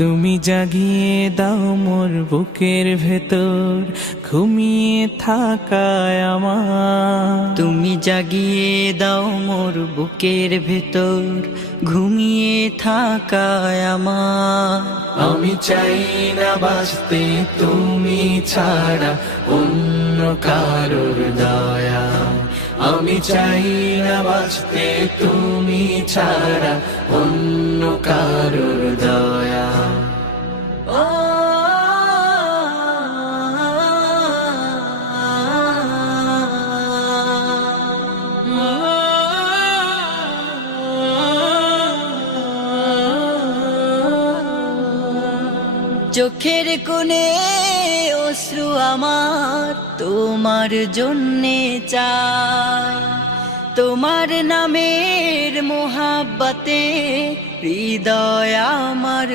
তুমি জাগিয়ে দাও মোর বুকের ভেতর ঘুমিয়ে থাকায় আমার। তুমি জাগিয়ে দাও মোর বুকের ভেতর ঘুমিয়ে থাকায় আমার। আমি চাই না বাঁচতে তুমি ছাড়া অন্য কারোর দয়া। আমি চাই না বাঁচতে তুমি ছাড়া অন্য কারোর দয়া। চোখের কোণে অশ্রু আমার তোমার জন্যে চাই, তোমার নামের মোহাব্বতে হৃদয় আমার